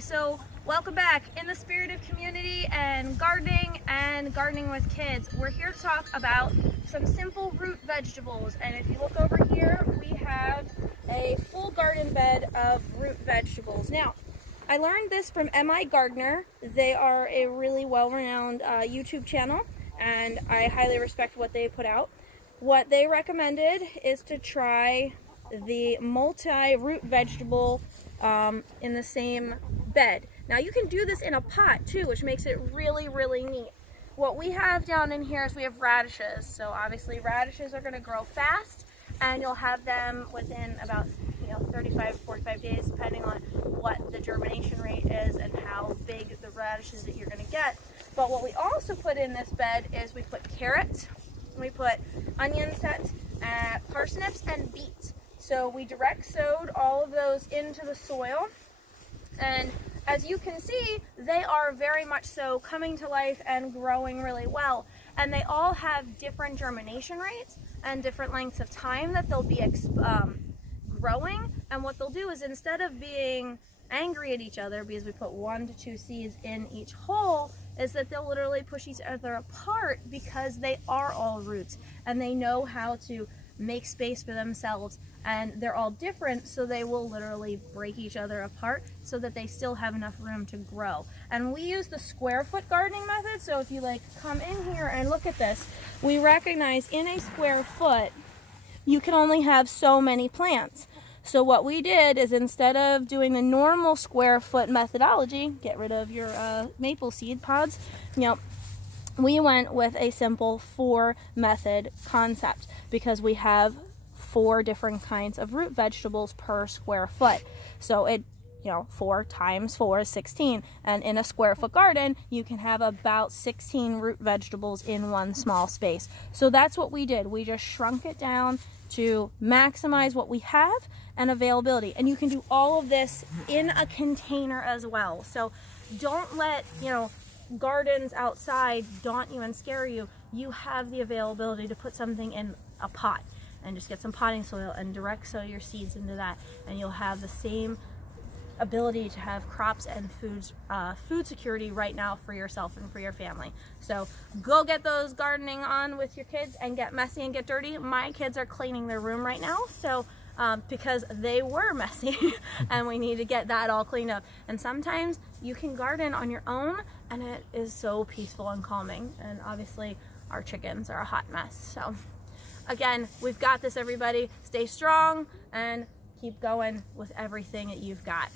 so welcome back. In the spirit of community and gardening with kids, we're here to talk about some simple root vegetables. And if you look over here, we have a full garden bed of root vegetables. Now, I learned this from MIgardener. They are a really well-renowned YouTube channel, and I highly respect what they put out. What they recommended is to try the multi-root vegetable in the same bed. Now you can do this in a pot too, which makes it really, really neat. What we have down in here is we have radishes. So obviously radishes are going to grow fast, and you'll have them within about 35 to 45 days, depending on what the germination rate is and how big the radishes that you're going to get. But what we also put in this bed is we put carrots, we put onion sets, parsnips, and beets. So we direct sowed all of those into the soil, and as you can see, they are very much so coming to life and growing really well. And they all have different germination rates and different lengths of time that they'll be growing. And what they'll do is, instead of being angry at each other because we put 1 to 2 seeds in each hole, is that they'll literally push each other apart because they are all roots and they know how to make space for themselves, and they're all different, so they will literally break each other apart so that they still have enough room to grow. And we use the square foot gardening method. So if you come in here and look at this, we recognize in a square foot you can only have so many plants. So what we did is, instead of doing the normal square foot methodology, get rid of your maple seed pods, we went with a simple 4 method concept, because we have 4 different kinds of root vegetables per square foot. So 4 times 4 is 16, and in a square foot garden you can have about 16 root vegetables in one small space. So that's what we did. We just shrunk it down to maximize what we have and availability. And you can do all of this in a container as well. So don't let gardens outside daunt you and scare you. You have the availability to put something in a pot and just get some potting soil and direct sow your seeds into that, and you'll have the same ability to have crops and food security right now for yourself and for your family. So go get those gardening on with your kids and get messy and get dirty. My kids are cleaning their room right now, so because they were messy and we need to get that all cleaned up. And sometimes you can garden on your own and it is so peaceful and calming. And obviously our chickens are a hot mess. So again, we've got this, everybody. Stay strong and keep going with everything that you've got.